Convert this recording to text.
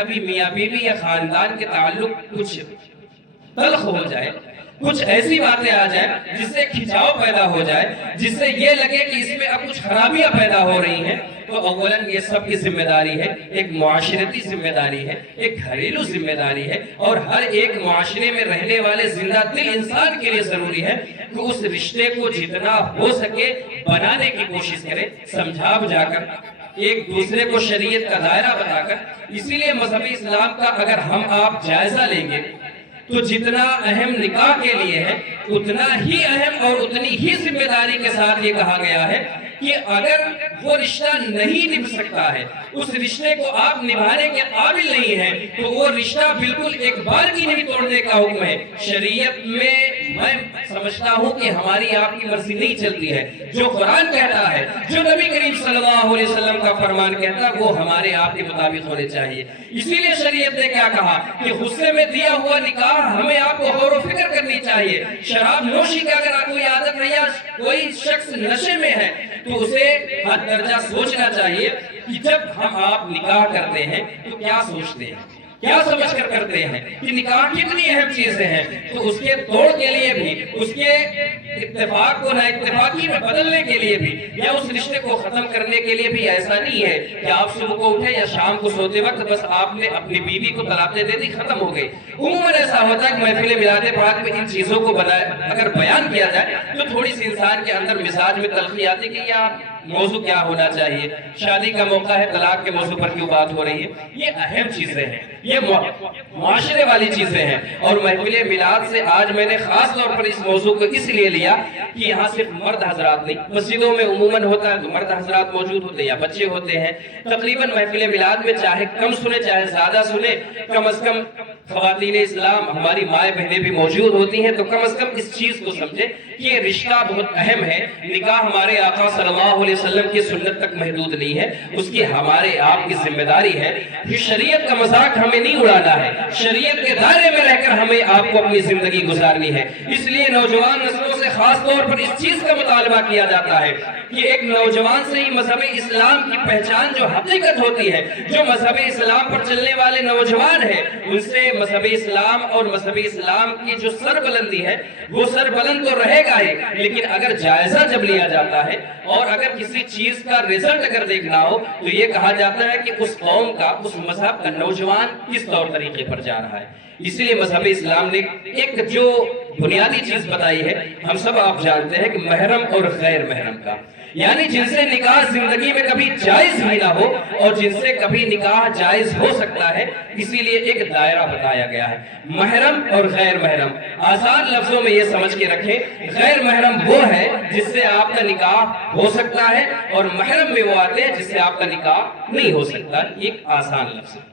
کبھی میاں بیوی یا خاندان کے تعلق کچھ تلخ ہو جائے، کچھ ایسی باتیں آ جائیں جس سے کھچاؤ پیدا ہو جائے، جس سے یہ لگے کہ اس میں اب کچھ خرابیاں پیدا ہو رہی ہیں، تو اولاً یہ سب کی ذمہ داری ہے، ایک معاشرتی ذمہ داری ہے، ایک گھریلو ذمہ داری ہے، اور ہر ایک معاشرے میں رہنے والے زندہ دل انسان کے لیے ضروری ہے کہ اس رشتے کو جتنا ہو سکے بنانے کی کوشش کرے، سمجھا بجھا کر، ایک دوسرے کو شریعت کا دائرہ بتا کر۔ اسی لیے مذہب اسلام کا اگر ہم آپ جائزہ لیں گے تو جتنا اہم نکاح کے لیے ہے اتنا ہی اہم اور اتنی ہی ذمہ داری کے ساتھ یہ کہا گیا ہے کہ اگر وہ رشتہ نہیں نبھ سکتا ہے، اس رشتے کو آپ نبھانے کے قابل نہیں ہیں، تو وہ رشتہ بالکل ایک بار کی نہیں توڑنے کا حکم ہے۔ شریعت میں میں سمجھتا ہوں کہ ہماری آپ کی مرضی نہیں چلتی ہے، جو قرآن کہتا ہے، جو نبی کریم صلی اللہ علیہ وسلم کا فرمان کہتا ہے، وہ ہمارے آپ کے مطابق ہونے چاہیے۔ اسی لیے شریعت نے کیا کہا کہ غصے میں دیا ہوا نکاح ہمیں آپ کو غور و فکر کرنی چاہیے۔ شراب نوشی کا اگر کوئی عادت ہے یا کوئی شخص نشے میں ہے تو اسے حد درجہ سوچنا چاہیے کہ جب ہم آپ نکاح کرتے ہیں تو کیا سوچتے ہیں، کیا سمجھ کر کرتے ہیں، کہ نکاح کتنی اہم چیزیں ہیں، تو اس کے توڑ کے لیے بھی، اس کے اتفاق کو نہ اتفاقی میں بدلنے کے لیے بھی، یا اس رشتے کو ختم کرنے کے لیے بھی ایسا نہیں ہے کہ آپ صبح کو اٹھے یا شام کو سوتے وقت بس آپ نے اپنی بیوی کو طلاقیں دے دی، ختم ہو گئی۔ عموماً ایسا ہوتا ہے کہ محفل میلاد پاک میں ان چیزوں کو اگر بیان کیا جائے تو تھوڑی سی انسان کے اندر مزاج میں تلخی آتی کہ یا موضوع کیا ہونا چاہیے، شادی کا موقع ہے، طلاق کے موضوع پر کیوں بات ہو رہی ہے۔ یہ اہم چیزیں ہیں، یہ معاشرے والی چیزیں ہیں، اور محفل میلاد سے آج میں نے خاص طور پر اس موضوع کو اس لیے لیا کہ یہاں صرف مرد حضرات نہیں، مسجدوں میں عموماً ہوتا ہے تو مرد حضرات موجود ہوتے ہیں یا بچے ہوتے ہیں، تقریباً محفل میلاد میں چاہے کم سنے چاہے زیادہ سنے، کم از کم خواتین اسلام ہماری مائیں بہنیں بھی موجود ہوتی ہیں، تو کم از کم اس چیز کو سمجھے کہ یہ رشتہ بہت اہم ہے۔ نکاح ہمارے آقا صلی اللہ علیہ وسلم کی سنت تک محدود نہیں ہے، اس کی ہمارے آپ کی ذمہ داری ہے۔ یہ شریعت کا مذاق ہمیں نہیں اڑانا ہے، شریعت کے دائرے میں رہ کر ہمیں آپ کو اپنی زندگی گزارنی ہے۔ اس لیے نوجوان نسلوں سے خاص طور پر اس چیز کا مطالبہ کیا جاتا ہے کہ ایک نوجوان سے ہی مذہب اسلام کی پہچان جو حقیقت ہوتی ہے، جو مذہب اسلام پر چلنے والے نوجوان ہیں، ان سے مذہب اسلام اور مذہب اسلام کی جو سربلندی ہے وہ سربلند تو رہے گا ہی، لیکن اگر جائزہ جب لیا جاتا ہے اور اگر کسی چیز کا رزلٹ اگر دیکھنا ہو تو یہ کہا جاتا ہے کہ اس قوم کا، اس مذہب کا نوجوان کس طور طریقے پر جا رہا ہے۔ اس لیے مذہب اسلام نے ایک جو بنیادی چیز بتائی ہے، ہم سب آپ جانتے ہیں کہ محرم اور غیر محرم کا، یعنی جن سے نکاح زندگی میں کبھی جائز ہی نہ ہو اور جن سے کبھی نکاح جائز ہو سکتا ہے، اسی لیے ایک دائرہ بتایا گیا ہے، محرم اور غیر محرم۔ آسان لفظوں میں یہ سمجھ کے رکھیں، غیر محرم وہ ہے جس سے آپ کا نکاح ہو سکتا ہے، اور محرم میں وہ آتے ہیں جس سے آپ کا نکاح نہیں ہو سکتا۔ ایک آسان لفظ ہے۔